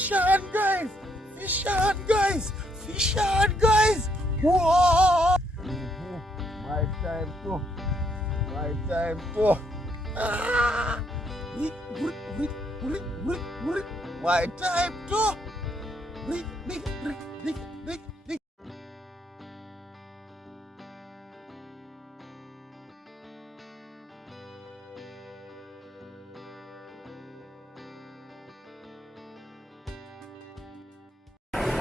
Fish on, guys! Fish on, guys! Fish on, guys! Whoa! My time to. My time to. Ah! My time to.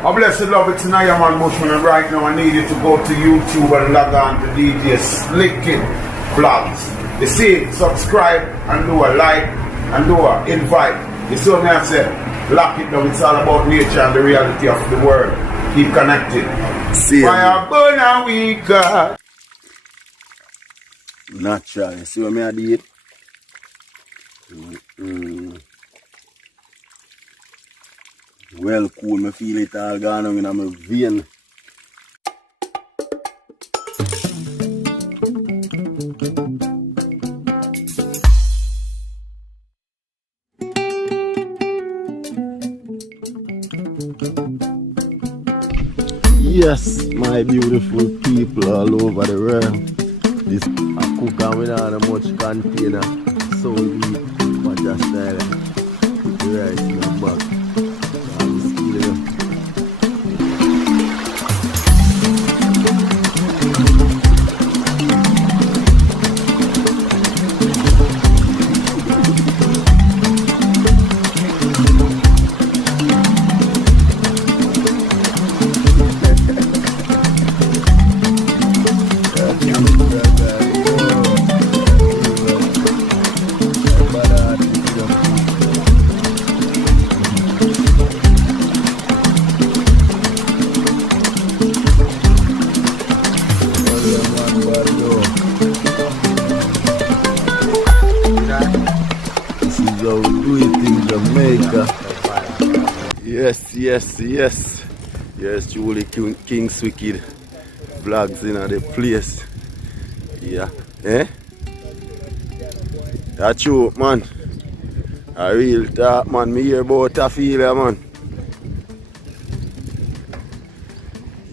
I bless the love it tonight, man, Bushman, and right now I need you to go to YouTube and log on to DJ Slicking Vlogs. You see, subscribe and do a like and do a invite. You see what I say? Lock it down. It's all about nature and the reality of the world. Keep connected. See fire burn and we got. Natural. You see what I did? Well cool, I feel it all gone on in my vein. Yes, my beautiful people all over the world. This I cook and without a much container. So deep, but just style. Put the rice in the bag. Jamaica. Yes, Julie King's Wicked Vlogs in the place. Yeah. That's true, man. A real talk, man. Me hear about a feeling, man.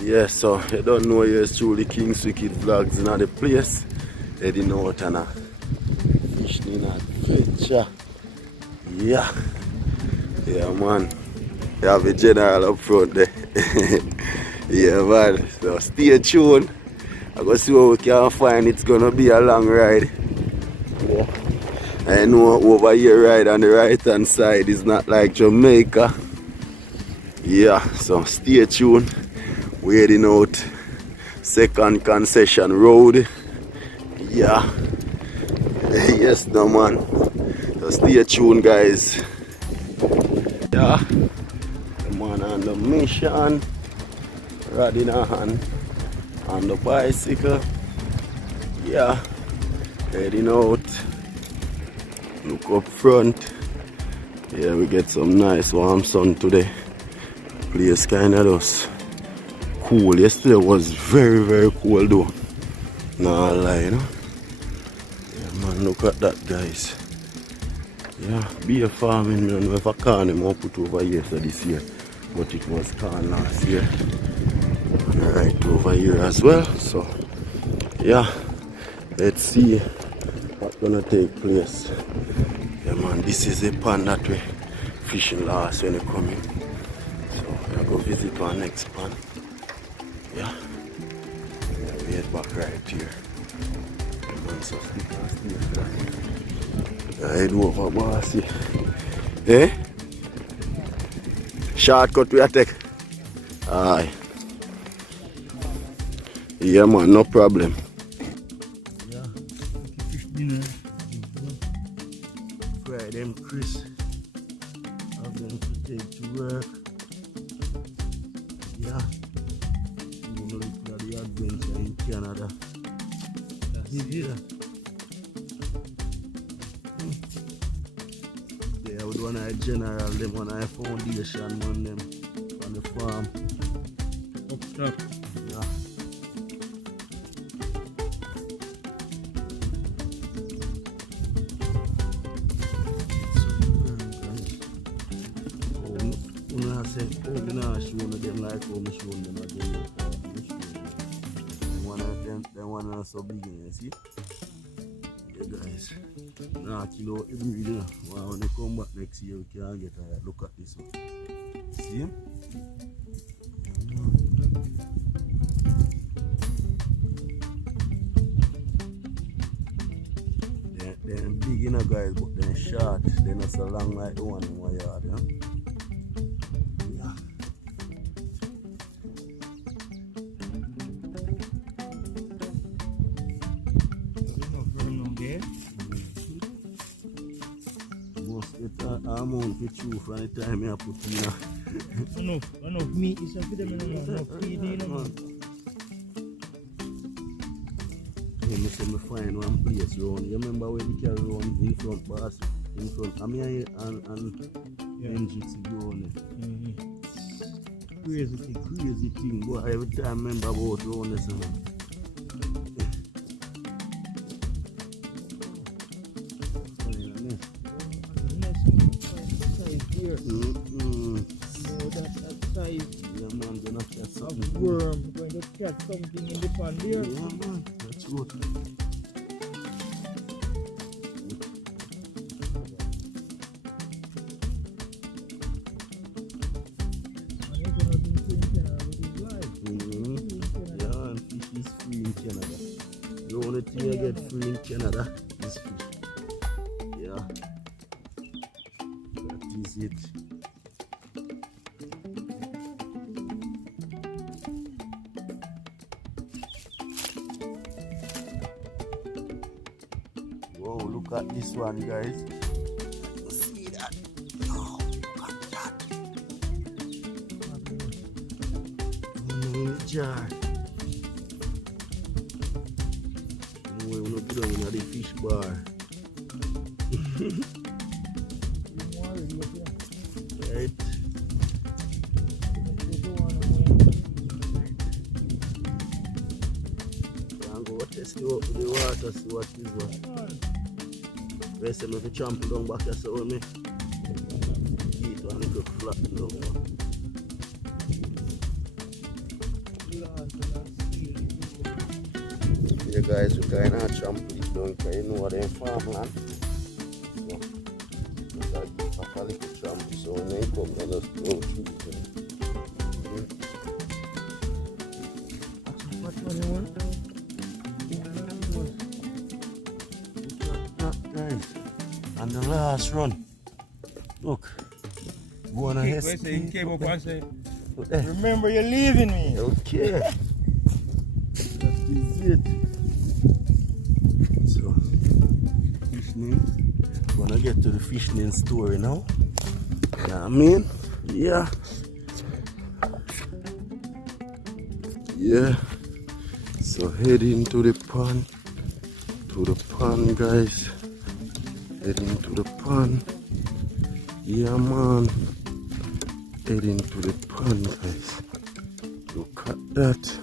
Yeah, so you don't know, yes, Julie King's Wicked Vlogs in the place. Heading out and a fishing adventure. Yeah, man. You have a general up front there. Yeah, man. So stay tuned. I'm going to see what we can find. It's going to be a long ride. Yeah. I know over here, right on the right hand side, is not like Jamaica. Yeah, so stay tuned. We're heading out Second Concession Road. Yeah. Yes, no, man. So stay tuned, guys. Yeah, the man on the mission, rod in a hand, on the bicycle. Yeah, heading out. Look up front. Yeah, we get some nice warm sun today. Place kind of just cool. Yesterday was very, very cool though. Nah lie, you know. Yeah, man, look at that, guys. Yeah, beer farming, I don't know if I can him put over here so this year, but it was corn last year. And right over here as well. So yeah, let's see what's gonna take place. Yeah, man, this is a pond that we fishing last when we come in. So we'll go visit our next pond. Yeah, we head back right here. Yeah, man, so stick and stay flat. I head over, bossy. Eh? Shortcut we take. Aye. Yeah, man, no problem. Yeah, fish dinner. Fry them crisp. Have them to take to work. Yeah. You know, look at the adventure in Canada. Yeah. Yeah, with one eye general, them one eye foundation on them on the farm. Up top. Yeah. So, say, oh, me nah show them like how me show them again. One are so big, you see? Yeah, guys. Nah, kill out every day. When they come back next year, we can get a look at this one. See? They're big, you know, guys, but they're short. They're not so long like the one in my yard, you know? Yeah. Amount for chew from the time I put in. Enough meat is for them, enough feeding. I say me find one place around. You remember when we carry around in front bus, in front of me and NGT go on it. Crazy thing. Boy, every time I remember about around this. Worm, going to catch something in the pond there. Yeah, man, that's good. Yeah, and fish is free in Canada. The only thing I get free in Canada is fish. Yeah, that is it. Whoa, look at this one, guys. You see that? Oh, look at that. In the jar. No, we're not putting in the fish bar. Right. I'm going to test the water, see what is what. Rest of the champ down back here, so me eat one little flat down. Yeah, guys, we kind of champ it down because you know what they're farmland. So, we got a little champ, so when they come, they just go through it. What one you want? Guys, and the last run. Look, go on ahead. He came up and said, remember you're leaving me. Okay. That is it. So, fishing. Gonna get to the fishing story now. You know what I mean? Yeah. Yeah. So heading to the pond. To the pond, guys. Heading to the pond. Yeah, man. Heading to the pond, guys. Look at that.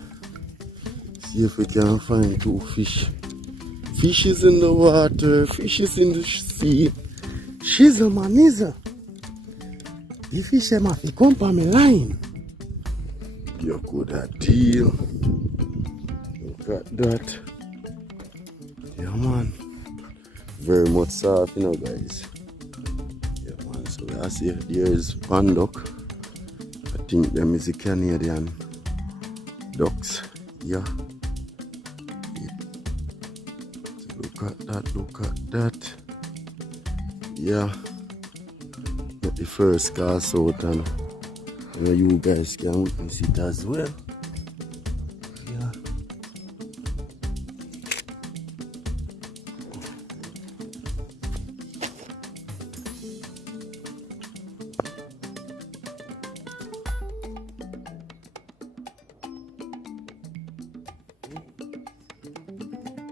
See if we can find two fish. Fish is in the water. Fish is in the sea. She's a maniza. The fish have to come on my line. You could have deal. Look at that. Yeah, man. Very much soft, you know, guys. Yeah, man. So I see there is pond duck. I think them is the Canadian ducks. Yeah. So look at that. Look at that. Yeah. Got the first cast out, and you guys can witness it as well. Yeah.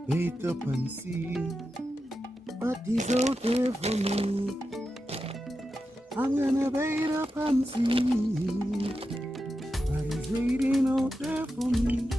Wait up and see what is out there for me. I'm gonna wait up and see what is waiting out there for me.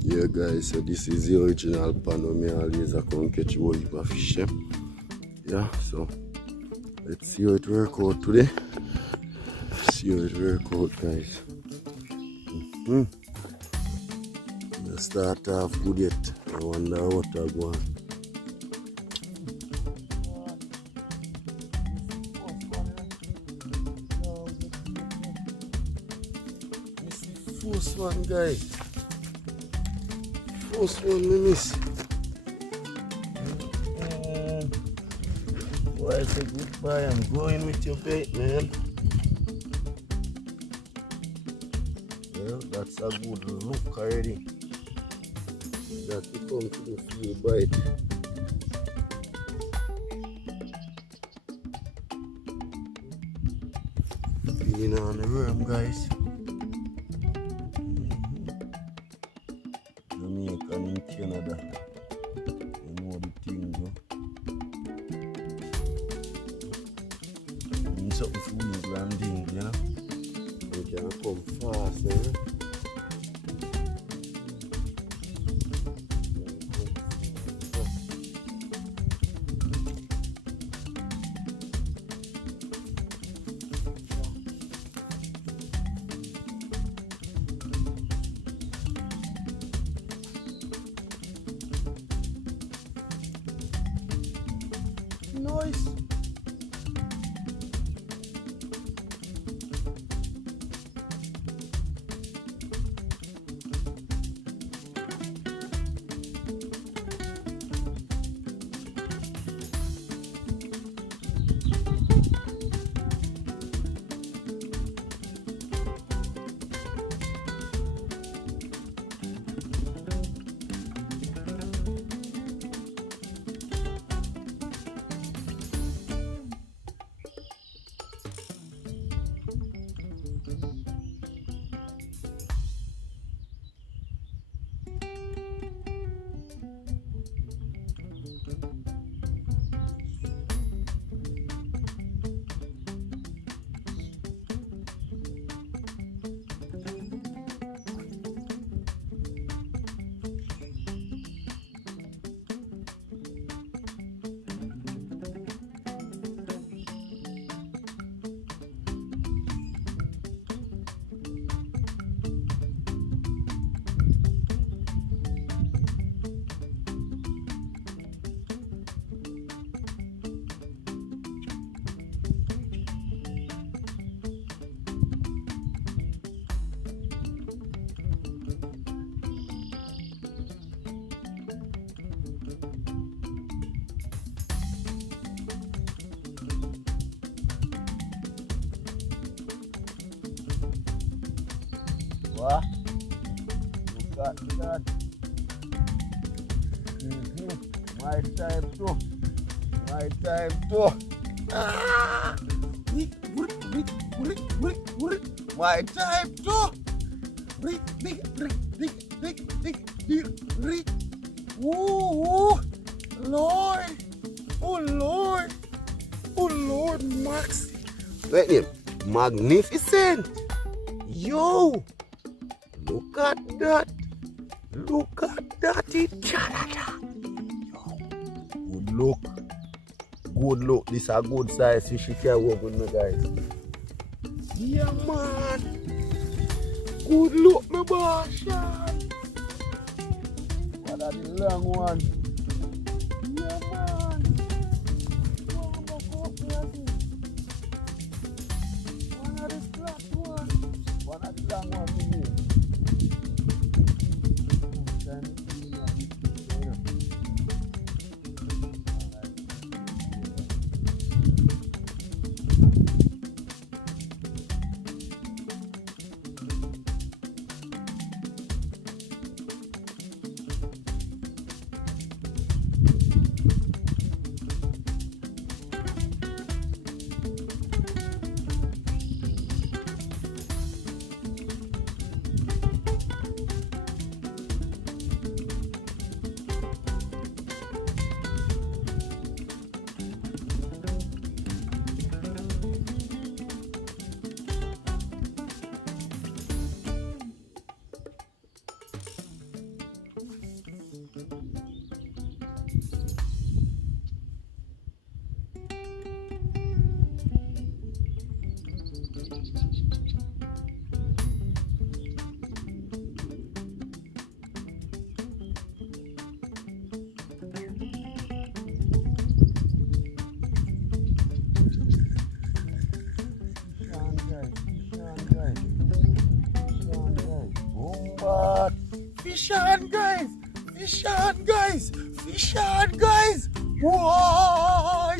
Yeah guys, so this is the original pan where me always come catch a whole heap of fish. Yeah, so let's see how it work out today. See how it work out, guys. The start off good yet. I wonder what I go on. This is the first one, guys. First one we miss. Boy, I say goodbye. I'm going with your bait, man. Well, that's a good look already. That we come to the field bite. Feeding on the worm, guys. Jamaican in Canada. You know the thing, bro. Need something for New Zealand thing, you know? You can come fast, eh? Nice. Wah, look at that. My time too. My time too. Ah! My time too. Ooh, Lord. Oh Lord. Oh Lord, Max. Wait here. Magnificent. Yo. Look at that. Look at that in Canada. Good look. Good look. This is a good size fish you can work with me, guys. Yeah, man. Good look, my boss. What are the long one? Yeah, man. One of the flat one. One of the long one. Fish on, guys! Fish on, guys! Fish on, guys! Why?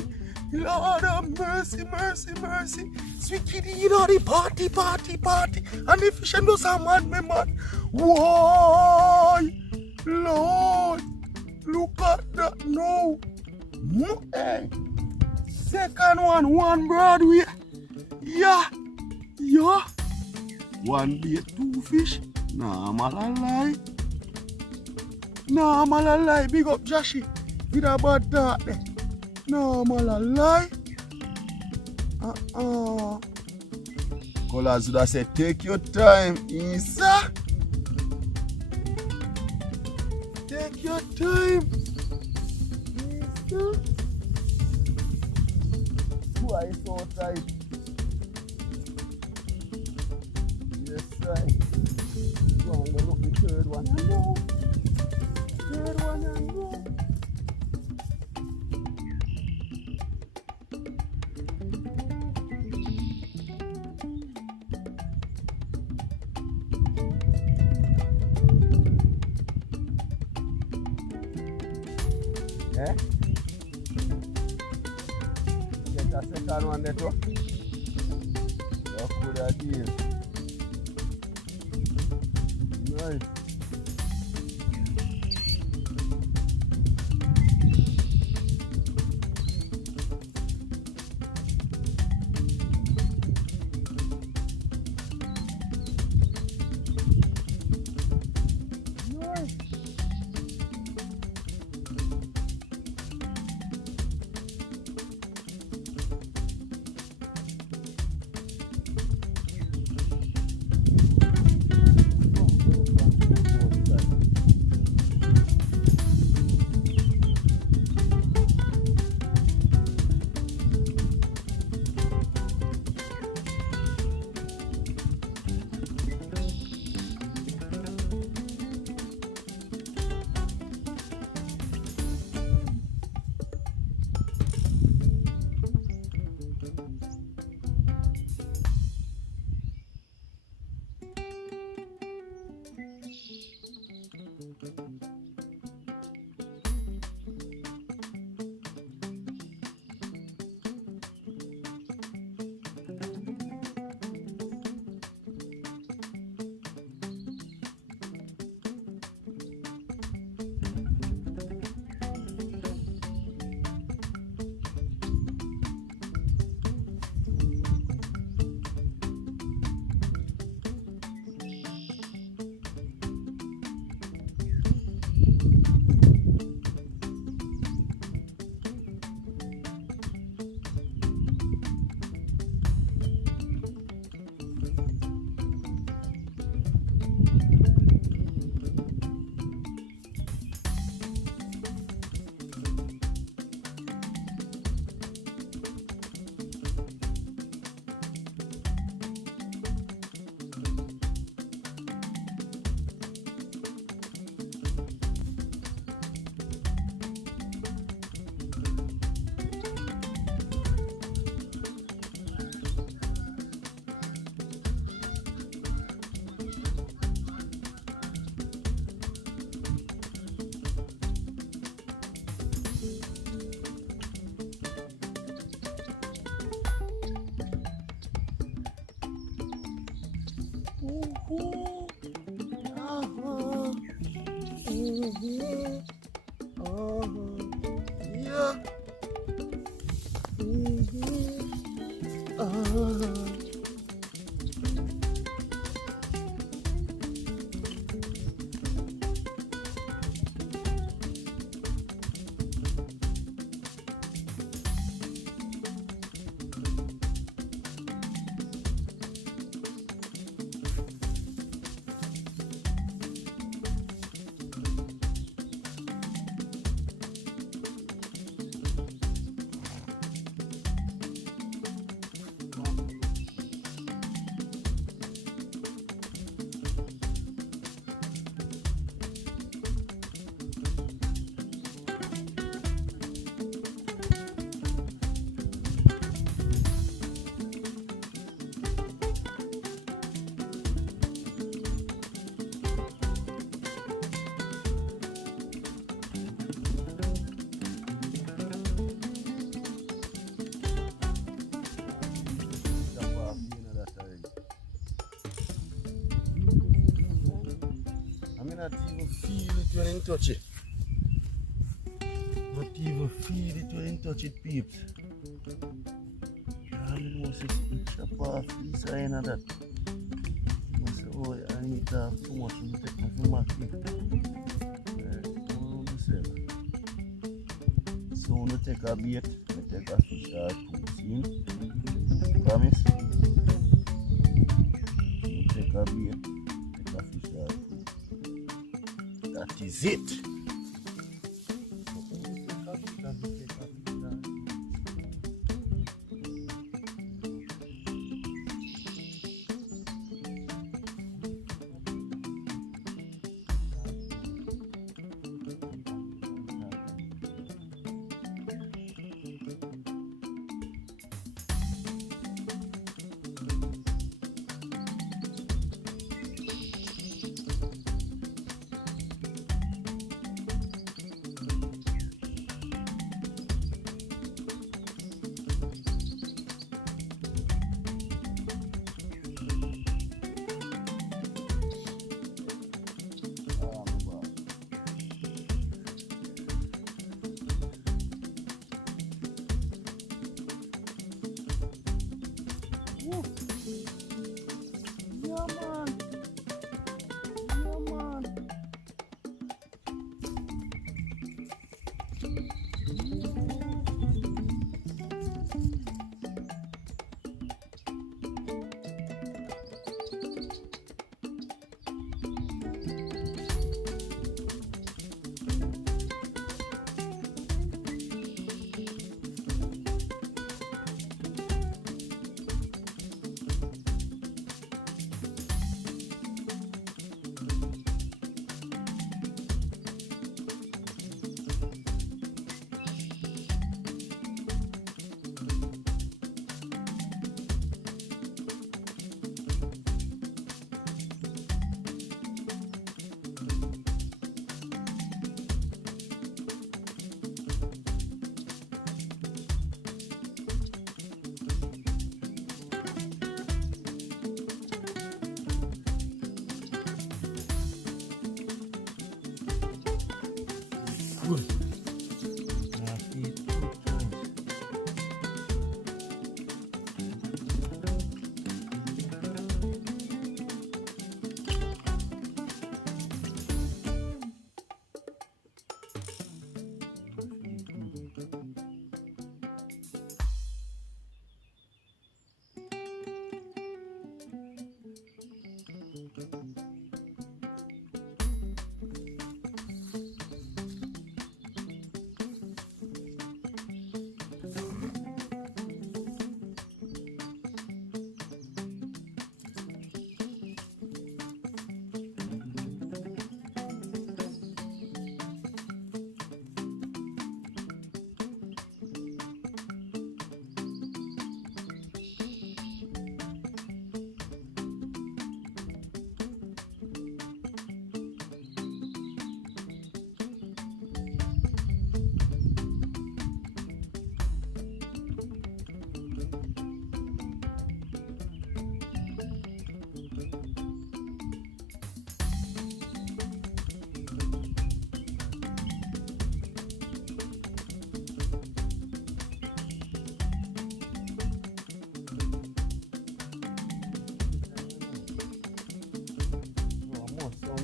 Lord of mercy, mercy, mercy. Sweet you know the party. And the fish and those are mad, me man. Why? Lord, look at that now. Hey. Second one Broadway. Yeah. One bait, two fish. Nah, I'm a lie. Big up Joshy. With a bad dart there. No, I'm a lie. Colors would have said, take your time, Isa. Take your time, Isa. Why is so tight? Yes, right. So I'm gonna look the third one. I know. Third one, I know. Eh? Get a second one there too. Look good that deal. Nice. not even feel it when you touch it. Not even feel it when you touch it, peeps. I know it's chop off this and that. I say, oh, I need to have too much to take my phone back here. So when you take a bait, you take a fish or two, see? Promise? You take a bait, take a fish or two. That is it. Good.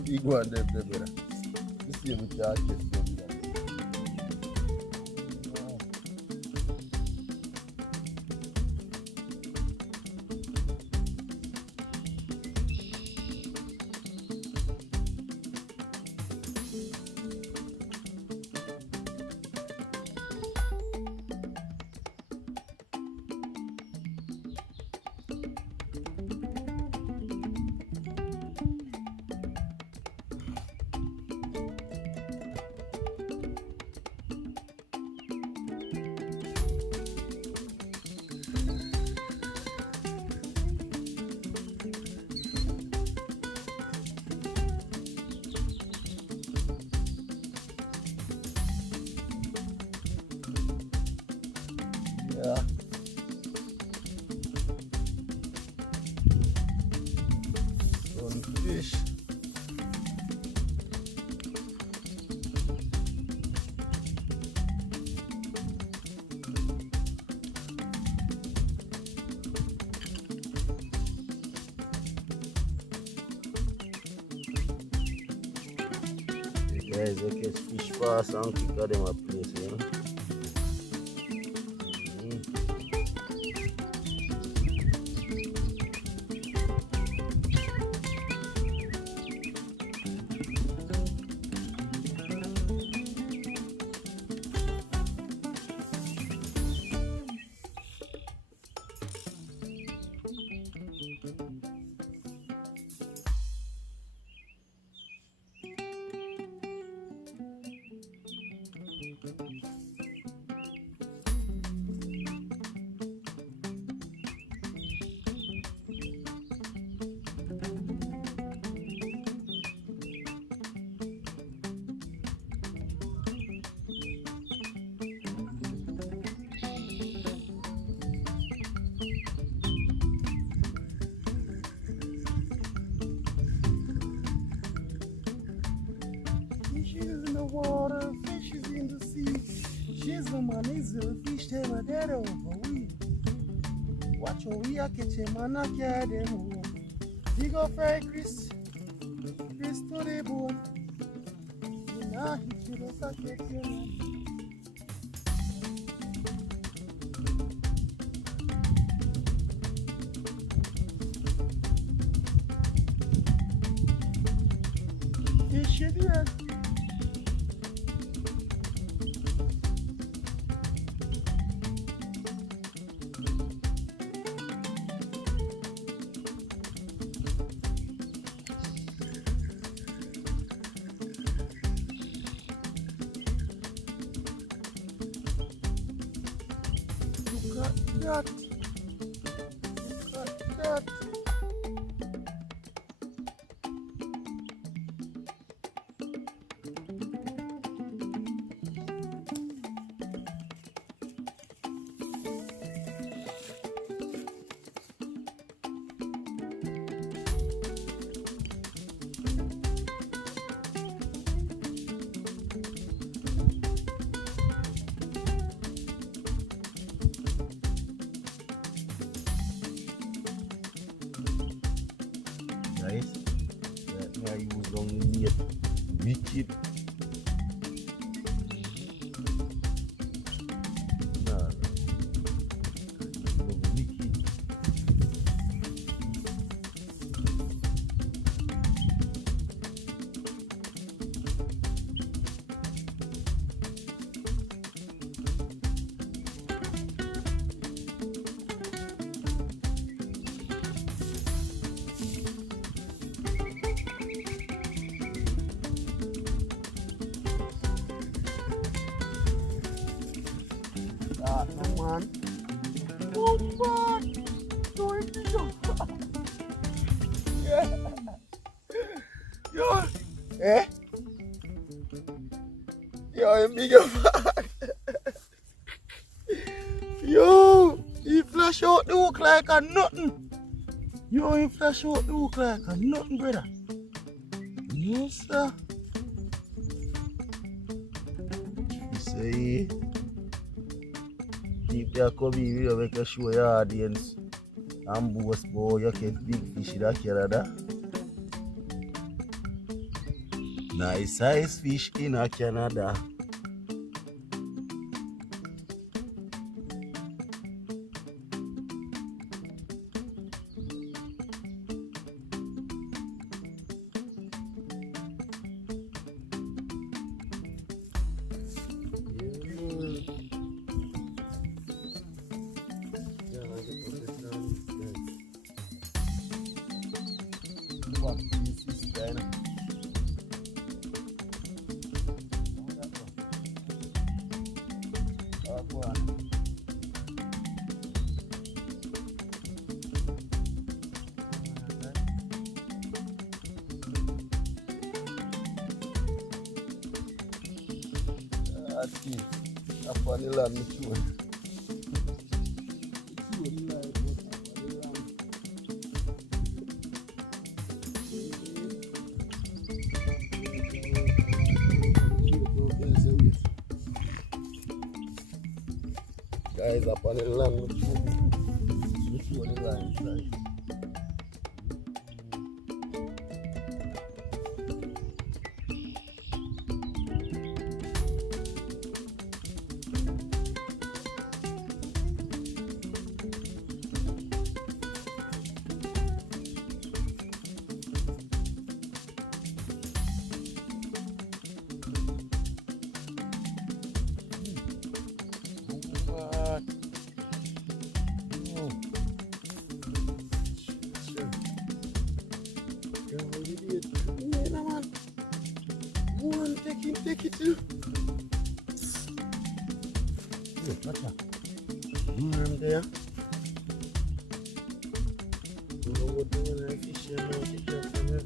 Big one there, brother. You see me catch it. Yeah. Sunfish. Guys, they catch fish fast and quicker than a place, you know. Fishes in the water, fishes in the sea. Shizzle man is a fish them a dead over we. Watch how we a catch him and a carry them home. Big up Fry Chris to the bone. You know hit you just a catch him. Fish it here. Look at that. Look at that. Guys, that guy was only the wicked. Nah, no wicked. No man. Oh fuck! Don't hit me, yeah. Yo! Eh? Yo, I'm big up. Yo! He flash out the hook like a nothing. Yo, he flash out the hook like a nothing, brother. Yes, sir. You say, keep your cubby here, make you show your audience and boast boy, you catch big fish in that Canada. Nice size fish in a Canada. What is this guy? Go on. That's it. Up on the land, guys, up on the land, the line, guys. take it to. Watch out. Worm there. Don't know what doing that fish here now. Get that from here.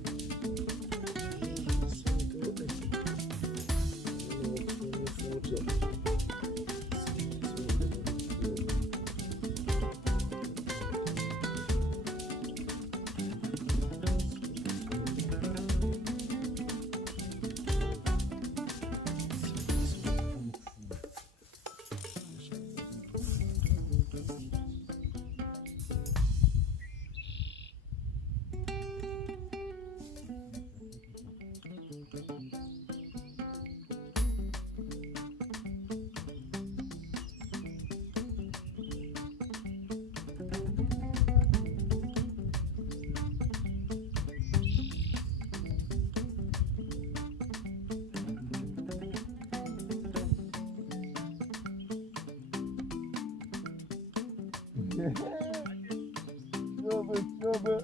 Trouble.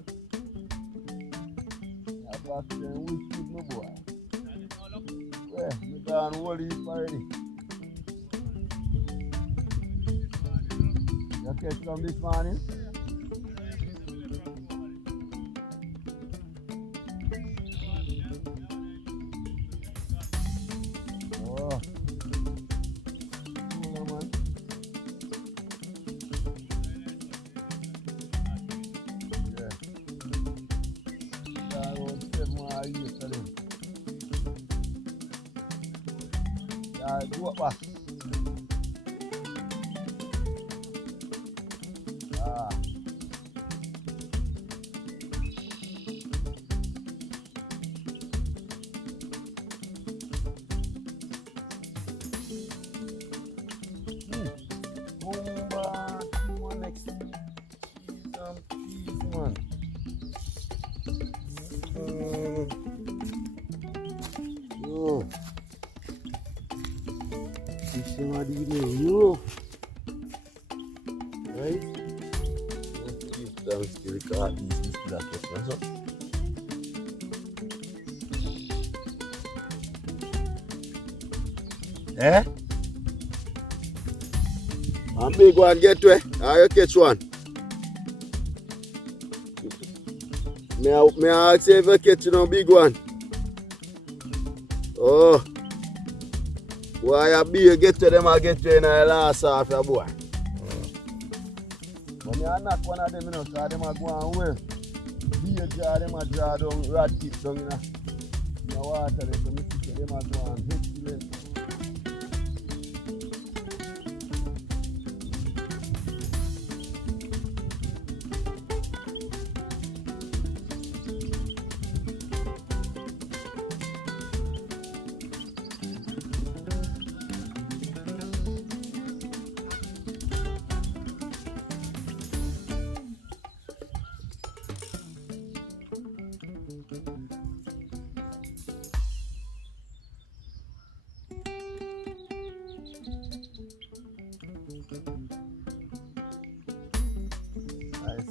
I back there and we keep my boy. Well, we done all heap already. You catch some this morning? Oh. Cool, man. Dua pas. Bomba, one next. Some cheese, man. Oh. Somebody you right? Let's give them skill card easy to that question. Eh? A big one get to it. You catch one. May I ask you if you catch a big one? Oh. Why you be get to them, I get to in the last half your boy. When you knock one of them, you know, because them are going away. Be a jar, them are draw down, rod tip down in the water, so them are going excellent.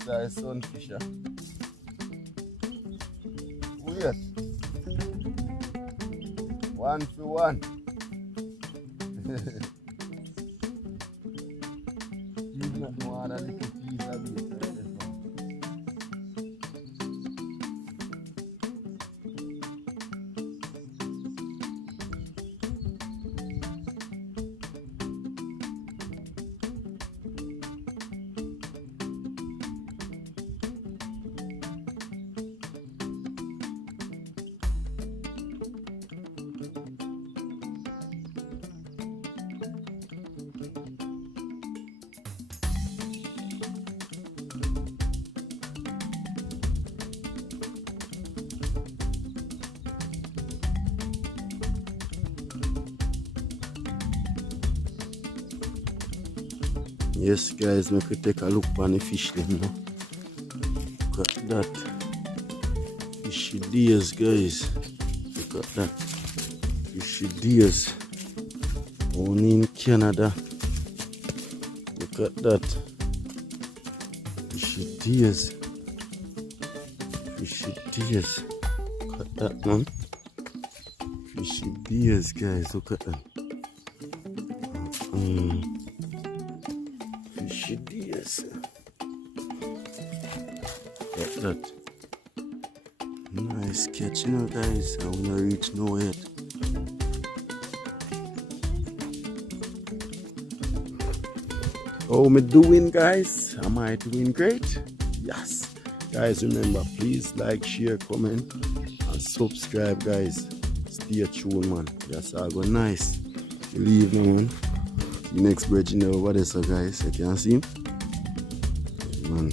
Nice sunfisher. Oh yes. 1 for 1. He's not more than a little piece of it. Yes guys, we could take a look on the fish them now. Look at that. Fishy deers guys. Look at that. Fishy deers. Only in Canada. Look at that. Fishy deers. Fishy deers. Look at that man. Fishy beers, guys. Look at them. Fishy beers. Look at that. Nice catch, you know, guys. I will not reach nowhere yet. How am I doing, guys? Am I doing great? Yes. Guys, remember, please like, share, comment, and subscribe, guys. Stay tuned, man. Yes, I go nice. You leave now, man. See you next bridge over there, so guys. You can see him? Man.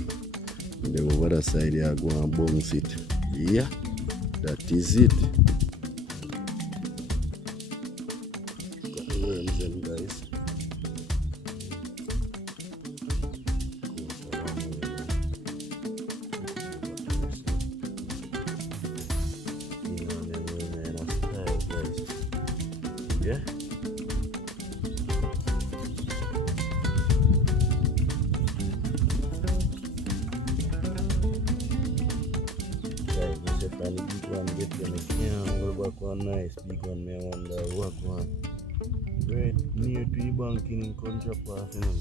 And then over the side here, go and bounce it. Yeah, that is it. Got the worms in, guys. Yeah. Guys, if I need big one, get them again. What about one nice big one? Me wonder what one. Right near to the banking in contrapass, you know.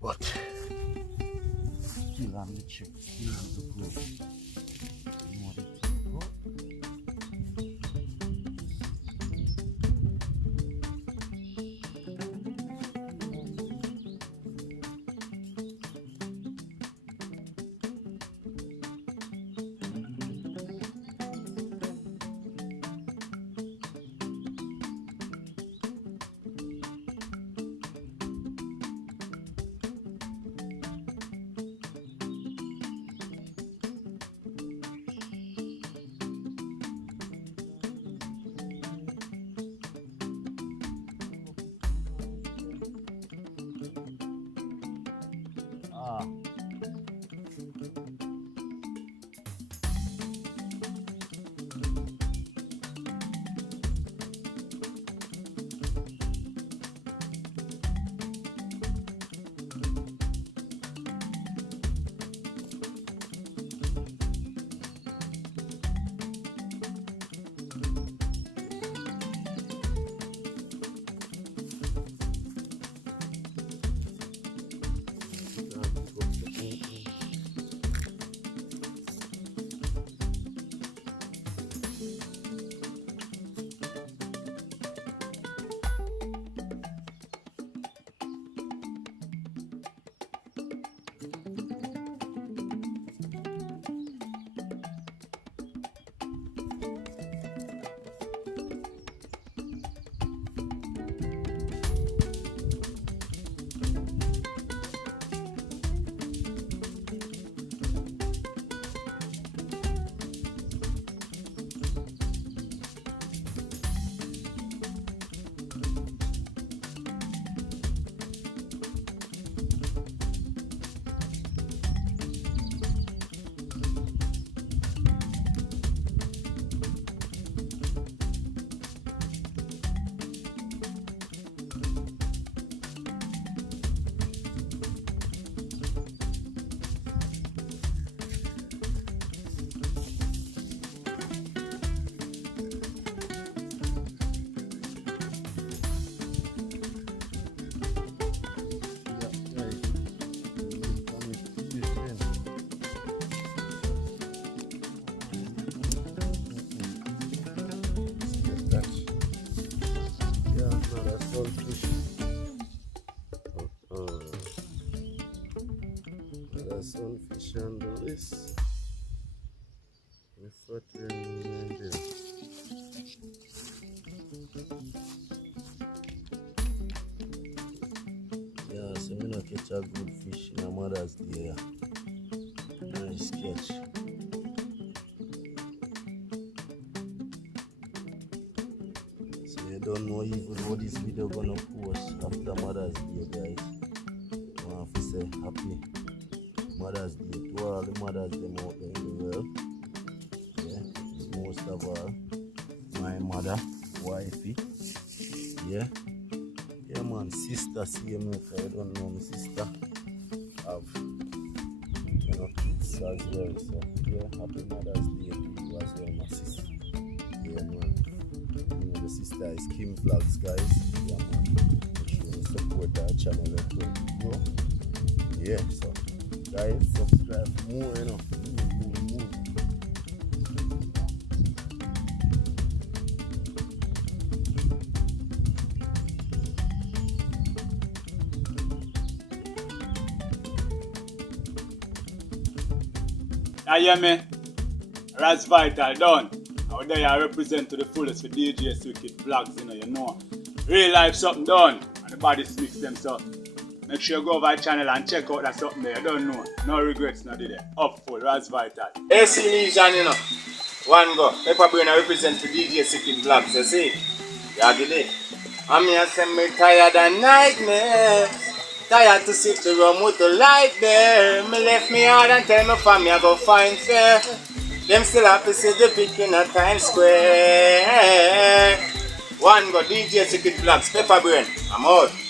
But still on the chip, still on the go. You know what it is? Sunfish on the list. Yeah, so I'm gonna catch a good fish in a Mother's Day. Nice catch. So you don't know even what this video gonna post after Mother's Day, guys. I want to say happy Mother's Day to all the mothers them out there in the world. Yeah, most of all, my mother, wifey. Yeah, yeah, man, sister, see me if I don't know my sister. Have kids as well. So yeah, happy Mother's Day to you as well, my sister. Yeah, man. You know, the sister is Kim Vlogs, guys. Yeah, man. Make sure you support our channel as well, bro. Yeah, so guys, subscribe for more, you know. More. You hear me? Raz Vital done. Out there I represent to the fullest for DJ Wicked Vlogs, you know. Real life something done. And the body mix them so. Make sure you go over our channel and check out that something there. You don't know. No regrets, no there. Up full, Raz Vital. AC Legion, you know. One go. Pepper Brain I represent for DJ Wicked Vlogs, you see? Yeah, get it. I'm here saying me tired and nightmares. Tired to sit the room with the light there. Me left me hard and tell me family I go find fair. Them still have to see the pic in a Times Square. One go DJ Wicked Vlogs, Pepper Brain. I'm out.